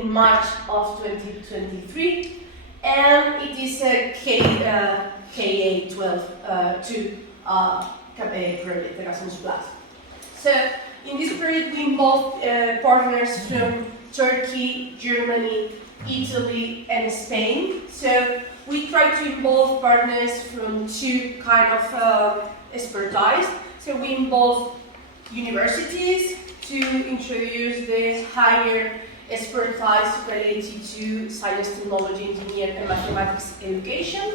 in March of 2023, and it is a K-12 project, Erasmus+. So in this project we involve partners from Turkey, Germany, Italy, and Spain. So we try to involve partners from two kind of expertise. So we involve universities to introduce the higher expertise related to science, technology, engineering, and mathematics education.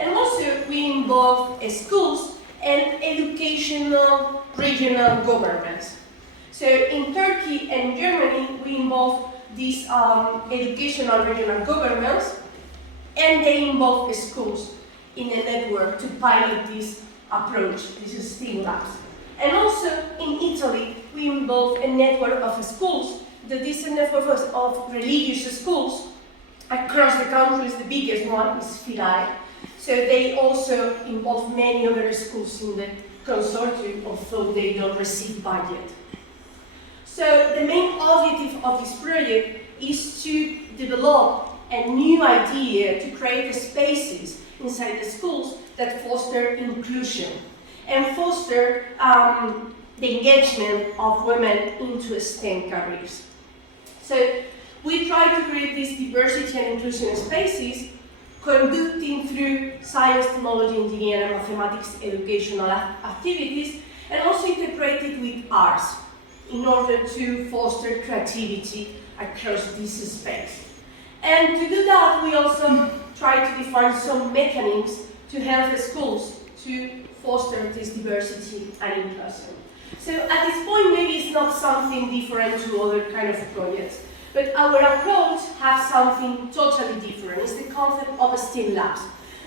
And also we involve schools and educational regional governments. So in Turkey and Germany, we involve these educational regional governments, and they involve schools in a network to pilot this approach, these STEAM labs. And also in Italy, we involve a network of schools. That is a network of religious schools across the country. The biggest one is Philae. So they also involve many other schools in the consortium, although they don't receive budget. So the main objective of this project is to develop a new idea to create spaces inside the schools that foster inclusion and foster the engagement of women into STEM careers. So we try to create these diversity and inclusion spaces, conducting through science, technology, engineering, and mathematics educational activities, and also integrated with arts in order to foster creativity across this space. And to do that, we also try to define some mechanisms to help the schools to foster this diversity and inclusion. So at this point, maybe it's not something different to other kind of projects, but our approach has something totally different. It's the concept of STEAM labs.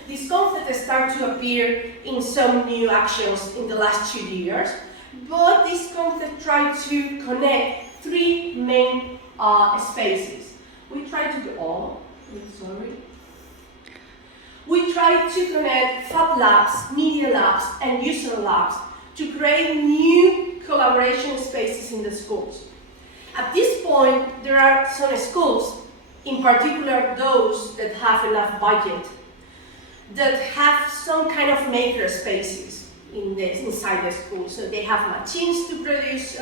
This concept started to appear in some new actions in the last 2 years, but this concept tried to connect three main spaces. We try to connect Fab Labs, Media Labs, and User Labs to create new collaboration spaces in the schools. At this point, there are some schools, in particular those that have enough budget, that have some kind of maker spaces inside the school. So they have machines to produce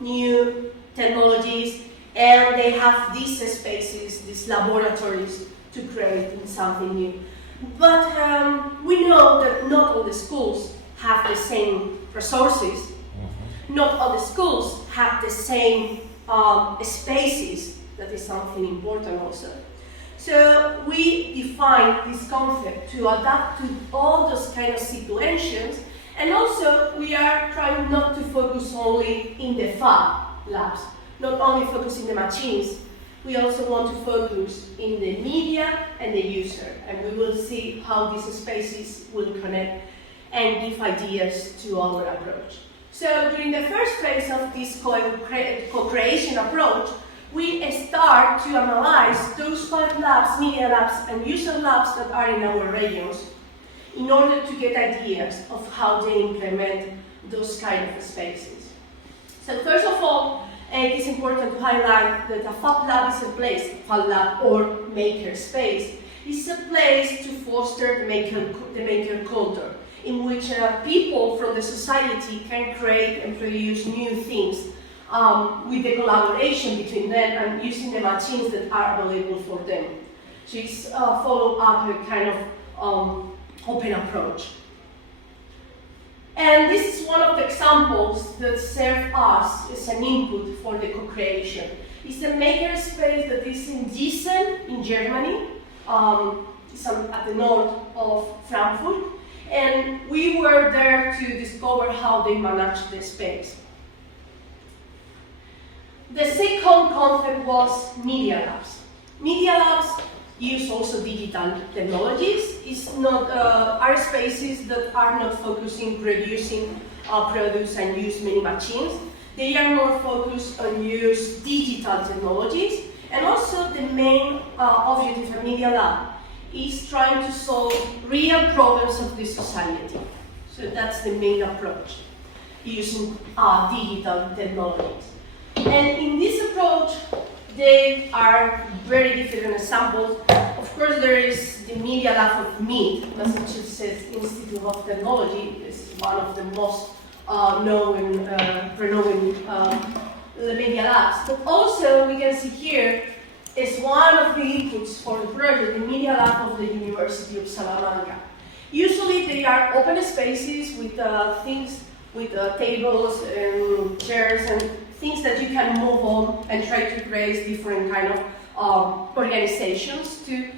new technologies, and they have these spaces, these laboratories, to create something new. But we know that not all the schools have the same resources. Not all the schools have the same spaces. That is something important also. So we define this concept to adapt to all those kind of situations, and also we are trying not to focus only in the Fab Labs, not only focus in the machines. We also want to focus in the media and the user, and we will see how these spaces will connect and give ideas to our approach. So during the first phase of this co-creation approach, we start to analyze those Fab Labs, Media Labs, and User Labs that are in our regions in order to get ideas of how they implement those kind of spaces. So first of all, it is important to highlight that a Fab Lab is a place, Fab Lab or maker space, is a place to foster the maker culture, in which people from the society can create and produce new things with the collaboration between them and using the machines that are available for them. So it's follow up a kind of open approach. And this is one of the examples that serve us as an input for the co-creation. It's a maker space that is in Gießen, in Germany. It's at the north of Frankfurt. And we were there to discover how they manage the space. The second concept was Media Labs. Media Labs use also digital technologies. It's not are spaces that are not focusing producing produce and use many machines. They are more focused on use digital technologies, and also the main objective of Media Lab is trying to solve real problems of the society. So that's the main approach, using digital technologies. And in this approach, they are very different examples. Of course, there is the Media Lab of MIT, Massachusetts Institute of Technology. It's one of the most renowned media labs. But also, we can see here is one of the inputs for the project, the Media Lab of the University of Salamanca. Usually, they are open spaces with things, with tables and chairs and things that you can move on and try to create different kind of organizations to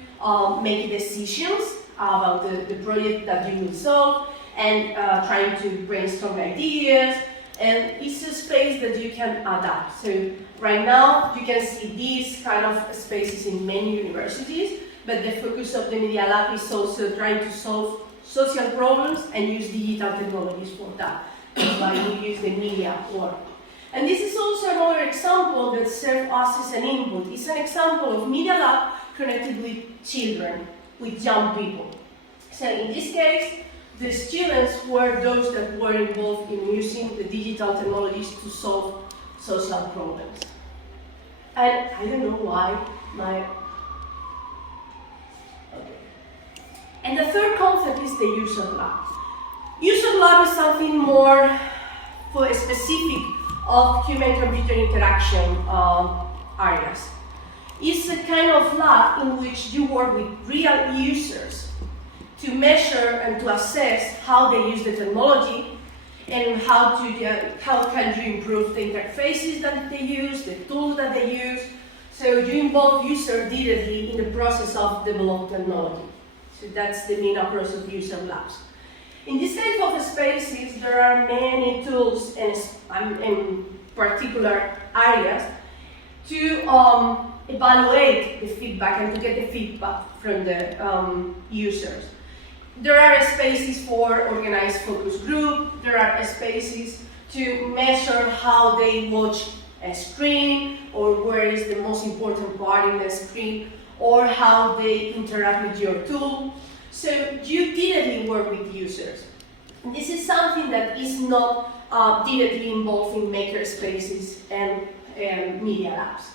make decisions about the project that you will solve and trying to brainstorm ideas. And it's a space that you can adapt. So right now, you can see these kind of spaces in many universities, but the focus of the Media Lab is also trying to solve social problems and use digital technologies for that. That's why we use the media work. And this is also another example that serves us as an input. It's an example of Media Lab connected with children, with young people. So in this case, the students were those that were involved in using the digital technologies to solve social problems. And I don't know why okay. And the third concept is the user lab. User lab is something more for a specific of human-computer interaction areas. It's a kind of lab in which you work with real users to measure and to assess how they use the technology and how can you improve the interfaces that they use, the tools that they use. So you involve users directly in the process of developing technology. So that's the main approach of user labs. In this type of spaces, there are many tools and in particular areas to evaluate the feedback and to get the feedback from the users. There are spaces for organized focus group. There are spaces to measure how they watch a screen or where is the most important part in the screen or how they interact with your tool. So you directly work with users. This is something that is not directly involved in maker spaces and media labs.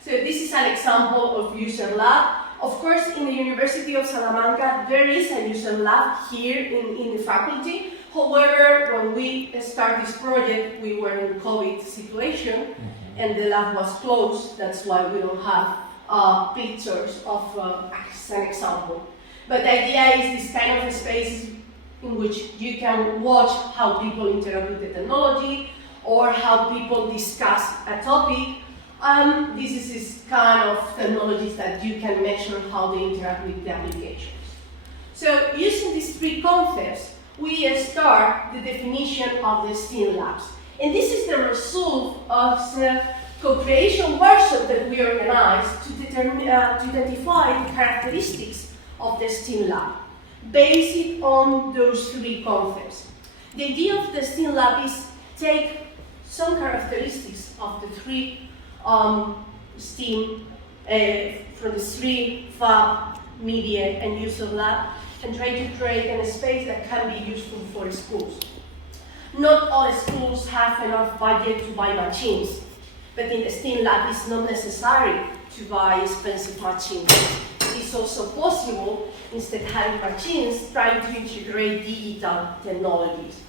So this is an example of user lab. Of course, in the University of Salamanca, there is a user lab here in the faculty. However, when we started this project, we were in COVID situation, and the lab was closed. That's why we don't have pictures of as an example. But the idea is this kind of spaces in which you can watch how people interact with the technology or how people discuss a topic. This is kind of technologies that you can measure how they interact with the applications. So using these three concepts, we start the definition of the STEAM labs. And this is the result of the co-creation workshop that we organized to identify the characteristics of the STEAM lab, based on those three concepts. The idea of the STEAM lab is take some characteristics of the three STEAM from the three FAB, media, and user lab, and try to create a space that can be useful for schools. Not all schools have enough budget to buy machines, but in the STEAM lab it's not necessary to buy expensive machines. It's also possible, instead of having machines, trying to integrate digital technologies.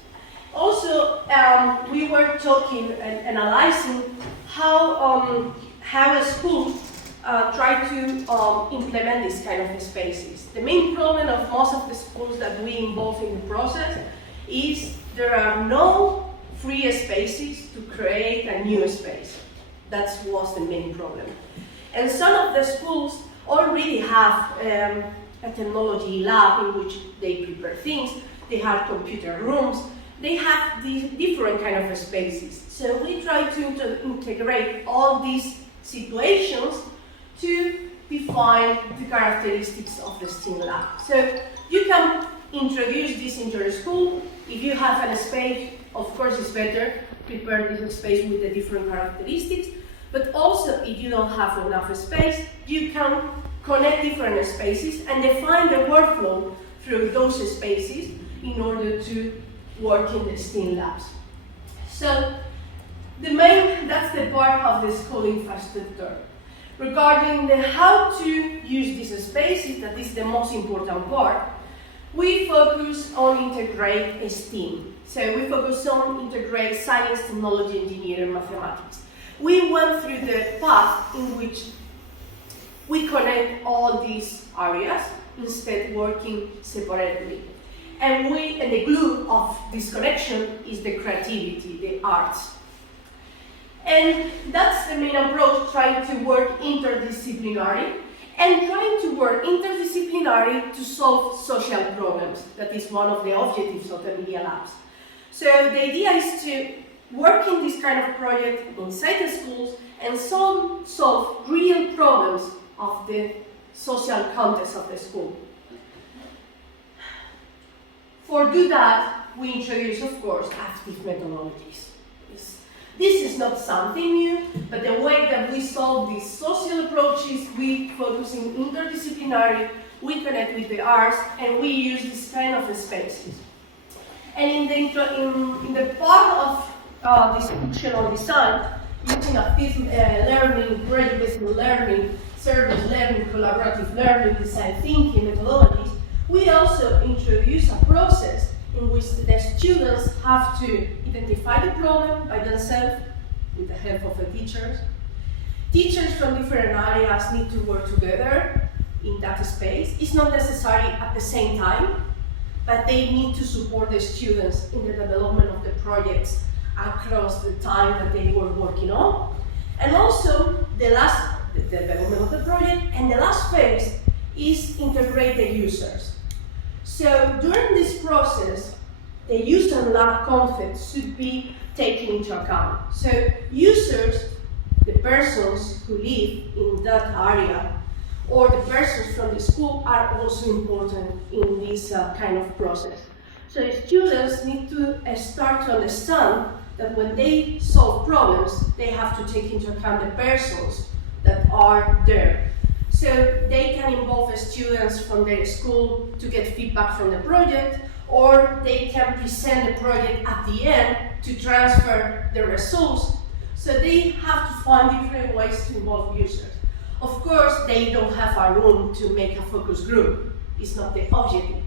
Also, we were talking and analyzing how a school try to implement this kind of spaces. The main problem of most of the schools that we involve in the process is there are no free spaces to create a new space. That was the main problem. And some of the schools already have a technology lab in which they prepare things. They have computer rooms. They have these different kind of spaces. So we try to integrate all these situations to define the characteristics of the STEAM lab. So you can introduce this into your school. If you have a space, of course it's better prepare this space with the different characteristics. But also, if you don't have enough space, you can connect different spaces and define the workflow through those spaces in order to work in the STEAM labs. So that's the part of the school infrastructure. Regarding the how to use these spaces, that is the most important part, we focus on integrate STEAM. So we focus on integrate science, technology, engineering, and mathematics. We went through the path in which we connect all these areas instead working separately. And the glue of this connection is the creativity, the arts. And that's the main approach, trying to work interdisciplinary and trying to work interdisciplinary to solve social problems. That is one of the objectives of the Media Labs. So the idea is to work in this kind of project inside the schools and solve real problems of the social context of the school. For do that, we introduce, of course, active methodologies. This is not something new, but the way that we solve these social approaches, we focus in interdisciplinary, we connect with the arts, and we use this kind of spaces. And in the part of this functional design, using active learning, project-based learning, service learning, collaborative learning, design thinking methodologies, we also introduce a process in which the students have to identify the problem by themselves with the help of the teachers. Teachers from different areas need to work together in that space. It's not necessary at the same time, but they need to support the students in the development of the projects across the time that they were working on. And also, the development of the project, and the last phase is integrate the users. So during this process, the user lab concept should be taken into account. So users, the persons who live in that area, or the persons from the school are also important in this kind of process. So students need to start to understand that when they solve problems, they have to take into account the persons that are there. So they can involve the students from their school to get feedback from the project, or they can present the project at the end to transfer the results. So they have to find different ways to involve users. Of course, they don't have a room to make a focus group. It's not the objective.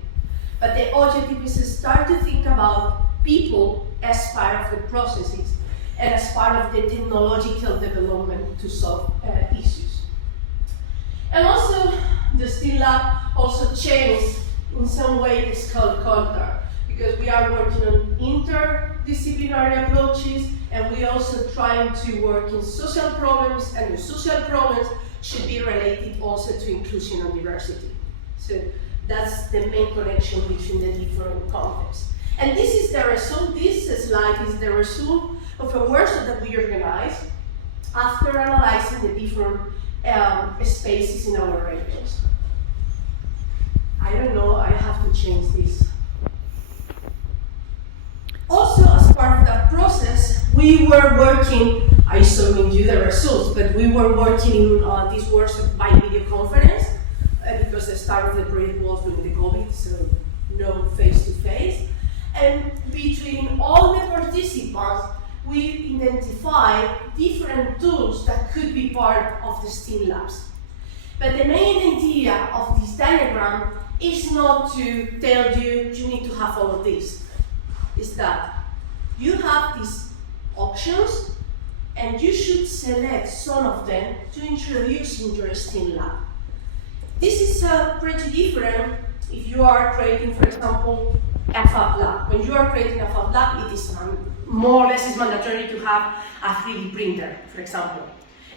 But the objective is to start to think about people as part of the processes and as part of the technological development to solve issues. And also, the STEAM Lab also changed in some way the school culture, because we are working on interdisciplinary approaches, and we also trying to work in social problems, and the social problems should be related also to inclusion and diversity. So that's the main connection between the different contexts. And this is the result, this slide is the result of a workshop that we organized after analyzing the different spaces in our regions. I don't know, I have to change this. Also, as part of that process, we were working, I showed you the results, but we were working in this workshop by video conference because the start of the project was during the COVID, so no face-to-face. And between all the participants, we identified different tools that could be part of the STEAM Labs. But the main idea of this diagram is not to tell you, you need to have all of this. It's that you have these options and you should select some of them to introduce in your STEAM Lab. This is pretty different if you are creating, for example, a Fab Lab. When you are creating a Fab Lab, it is more or less is mandatory to have a 3D printer, for example,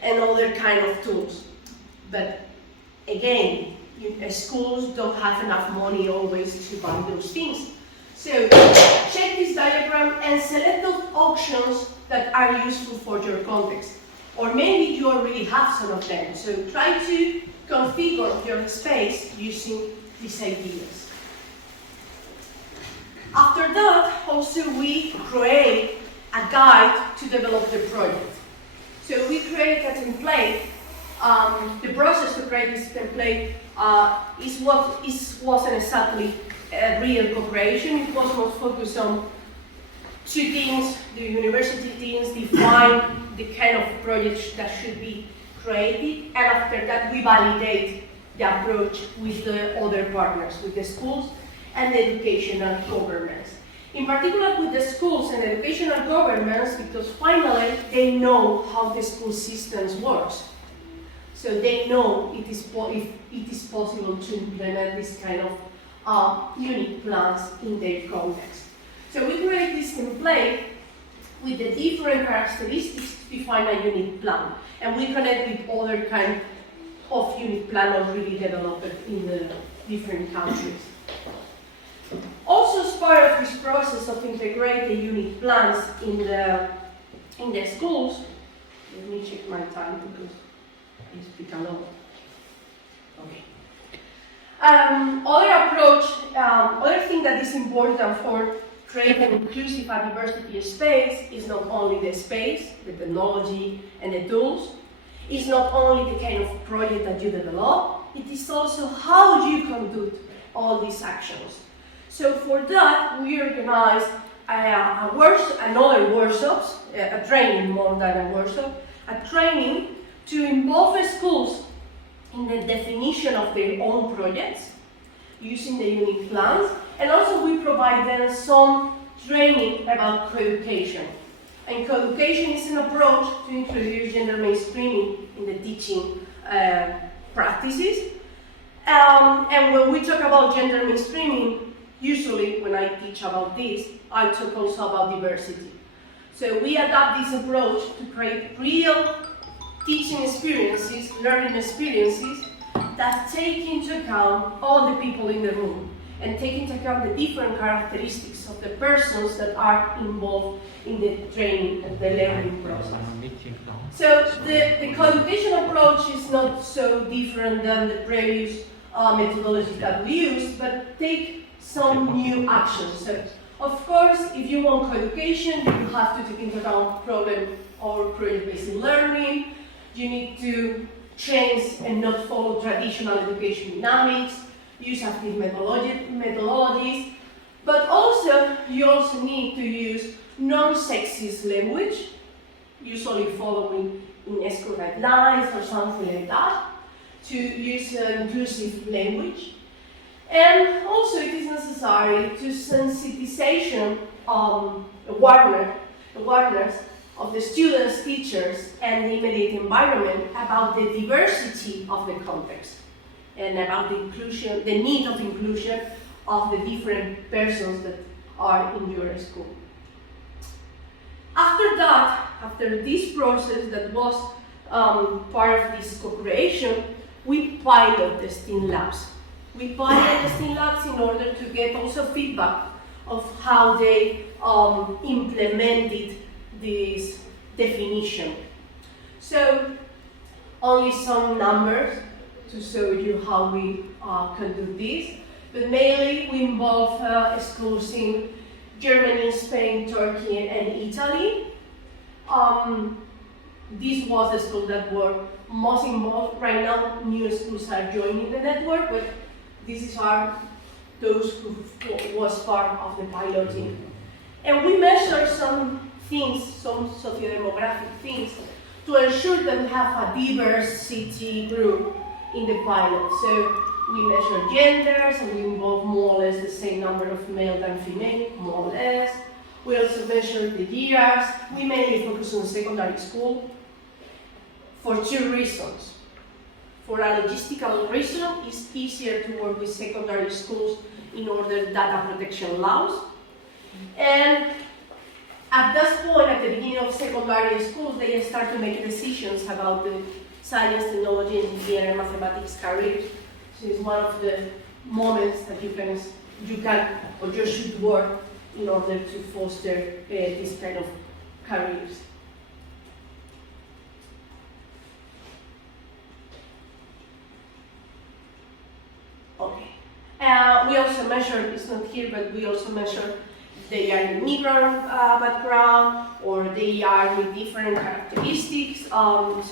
and other kind of tools. But again, schools don't have enough money always to buy those things. So check this diagram and select those options that are useful for your context. Or maybe you already have some of them. So try to configure your space using these ideas. After that, also we create a guide to develop the project. So we create a template. The process to create this template wasn't exactly a real cooperation. It was more focused on two teams, the university teams define the kind of projects that should be create it, and after that we validate the approach with the other partners, with the schools and the educational governments. In particular with the schools and educational governments, because finally they know how the school systems works. So they know if it is possible to implement this kind of unit plans in their context. So we create this template with the different characteristics to define a unit plan. And we connect with other kind of unit plan already developed in the different countries. Also, as part of this process of integrate the unit plans in the schools, let me check my time because I speak a lot. Okay. Other thing that is important for creating an inclusive and diversity space is not only the space, the technology, and the tools. It's not only the kind of project that you develop, it is also how you conduct all these actions. So for that, we organized another workshops, a training more than a workshop, a training to involve schools in the definition of their own projects, using the unit plans, and also we provide them some training about co-education. And co-education is an approach to introduce gender mainstreaming in the teaching practices. And when we talk about gender mainstreaming, usually when I teach about this, I talk also about diversity. So we adapt this approach to create real teaching experiences, learning experiences that take into account all the people in the room and take into account the different characteristics of the persons that are involved in the training and the learning process. So the co-education approach is not so different than the previous methodology that we use, but take some new actions. So, of course, if you want co-education, you have to take into account problem or project-based learning. You need to change and not follow traditional education dynamics, use active methodologies, but also you also need to use non-sexist language, usually following UNESCO guidelines or something like that, to use inclusive language. And also it is necessary to sensitization awareness of the students, teachers, and the immediate environment about the diversity of the context and about the inclusion, the need of inclusion of the different persons that are in your school. After that, after this process that was part of this co-creation, we pilot the STEAM labs. We pilot the STEAM labs in order to get also feedback of how they implemented this definition. So, only some numbers to show you how we can do this, but mainly we involve schools in Germany, Spain, Turkey, and Italy. This was the school that were most involved. Right now, new schools are joining the network, but these are those who was part of the piloting. And we measure some things, some socio-demographic things, to ensure that we have a diversity group in the pilot. So we measure genders, and we involve more or less the same number of male than female, more or less. We also measure the years. We mainly focus on secondary school for two reasons. For a logistical reason, it's easier to work with secondary schools in order data protection laws. And at this point, at the beginning of secondary schools, they start to make decisions about the science, technology, engineering, and mathematics careers. So it's one of the moments that you can or you should work in order to foster this kind of careers. Okay. We also measure, it's not here, but we also measure if they are immigrant background or they are with different characteristics. So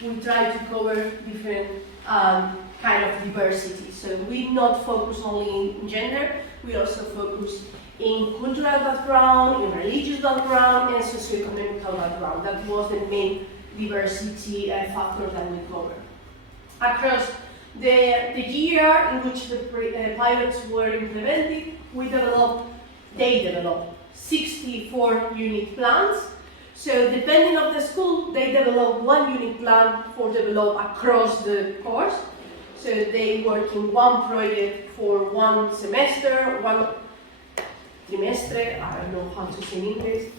we try to cover different kind of diversity. So we not focus only in gender, we also focus in cultural background, in religious background, and socioeconomic background. That was the main diversity factors that we cover. Across the year in which the pilots were implemented, they developed 64 unit plans. So depending on the school, they develop one unit plan for develop across the course. So they work in one project for one semester, one trimestre, I don't know how to say in English,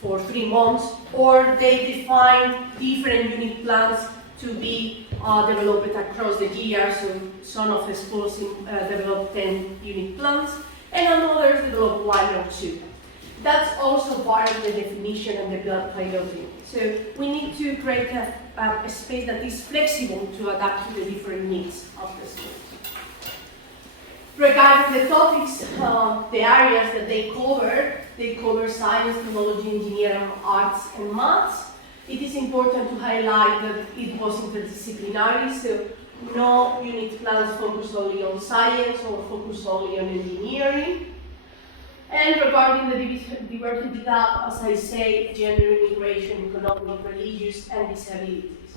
for 3 months, or they define different unit plans to be developed across the year. So some of the schools develop 10 unit plans, and others develop 1 or 2. That's also part of the definition and the piloting. So we need to create a space that is flexible to adapt to the different needs of the school. Regarding the topics, the areas that they cover science, technology, engineering, arts, and maths. It is important to highlight that it was interdisciplinary, so no unit plans focus only on science or focus only on engineering. And regarding the diversity lab, as I say, gender, immigration, economic, religious, and disabilities.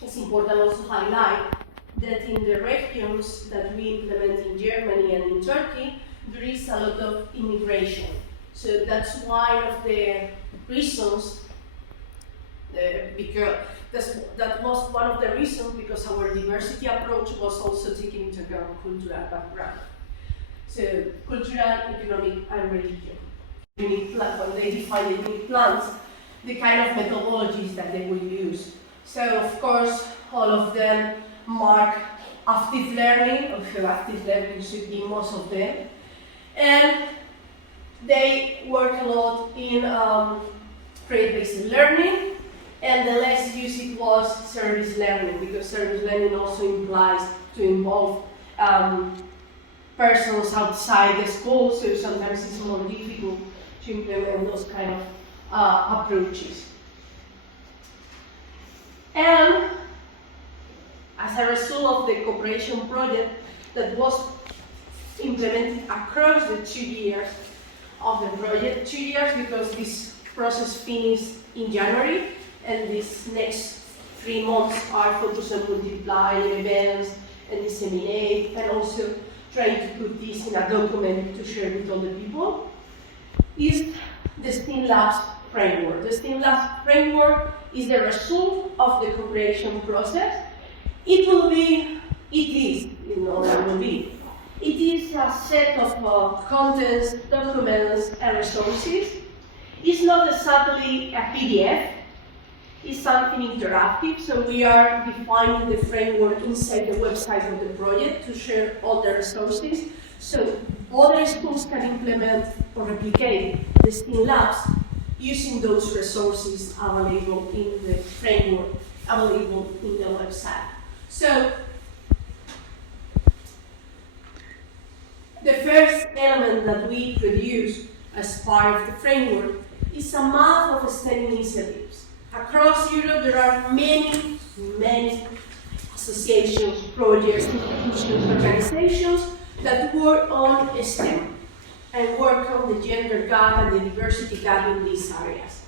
It's important also to highlight that in the regions that we implement in Germany and in Turkey, there is a lot of immigration. So that's one of the reasons, that was one of the reasons because our diversity approach was also taking into account cultural background. So cultural, economic, and religion. When they define the unit plans, the kind of methodologies that they will use. So of course, all of them mark active learning, or active learning should be most of them. And they work a lot in project-based learning, and the less used it was service learning, because service learning also implies to involve persons outside the school, so sometimes it's more difficult to implement those kind of approaches. And as a result of the cooperation project that was implemented across the 2 years of the project, 2 years because this process finished in January, and these next 3 months are focused on Multiplier, events, and disseminate, and also trying to put this in a document to share with all the people, is the STEAM Labs framework. The STEAM Labs framework is the result of the cooperation process. It is a set of contents, documents, and resources. It's not exactly a PDF, it's something interactive, so we are defining the framework inside the website of the project to share all the resources, so other schools can implement or replicate the STEAM Labs using those resources available in the framework, available in the website. So, the first element that we produce as part of the framework is a map of STEM initiatives. Across Europe, there are many associations, projects, institutions, organizations that work on STEM and work on the gender gap and the diversity gap in these areas.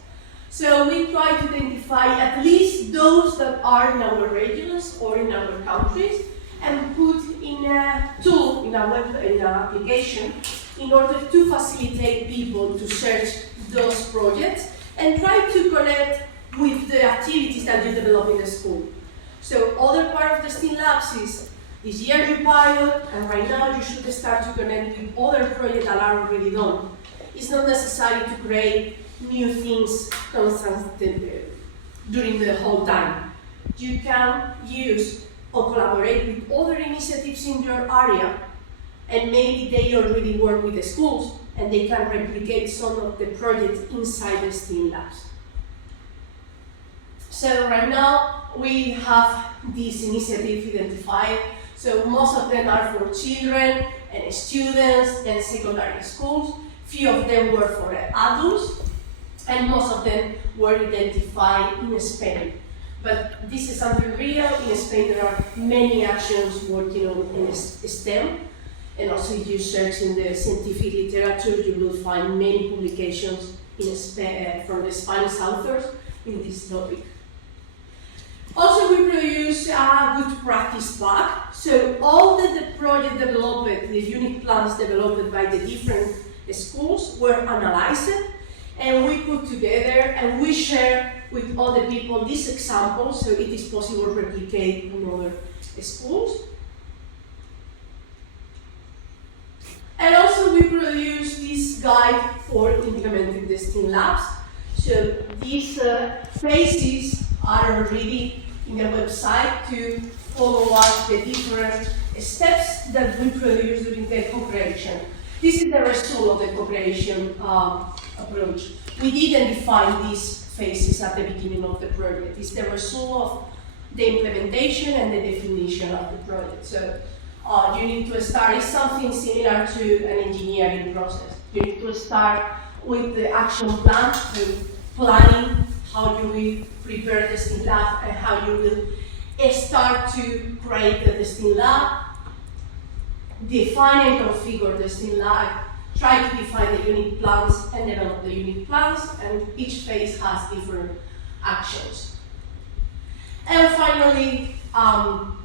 So we try to identify at least those that are in our regions or in our countries and put in a tool, in an application, in order to facilitate people to search those projects and try to connect with the activities that you develop in the school. So other part of the STEAM Labs is this year you pilot, and right now you should start to connect with other projects that are already done. It's not necessary to create new things constantly during the whole time. You can use or collaborate with other initiatives in your area, and maybe they already work with the schools and they can replicate some of the projects inside the STEAM Labs. So right now we have this initiative identified. So most of them are for children and students and secondary schools. Few of them were for adults, and most of them were identified in Spain. But this is something real. In Spain there are many actions working on in STEM, and also if you search in the scientific literature, you will find many publications in from the Spanish authors in this topic. produce a good practice bag. So all the project developed, the unit plans developed by the different schools were analyzed, and we put together and we share with other people this example, so it is possible to replicate in other schools. And also we produce this guide for implementing the STEAM labs. So these phases are already in the website to follow up the different steps that we produce during the co-creation. This is the result of the co-creation approach. We didn't define these phases at the beginning of the project. It's the result of the implementation and the definition of the project. So you need to start, it's something similar to an engineering process. You need to start with the action plan, so planning how you will prepare the STEAM lab and how you will start to create the STEAM lab, define and configure the STEAM lab, try to define the unit plans and develop the unit plans, and each phase has different actions. And finally,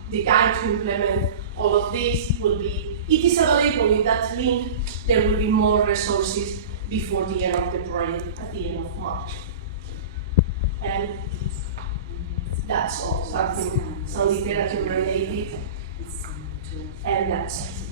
the guide to implement all of this will be, it is available in that link. There will be more resources before the end of the project at the end of March. And that's all, some literature related, and that's it.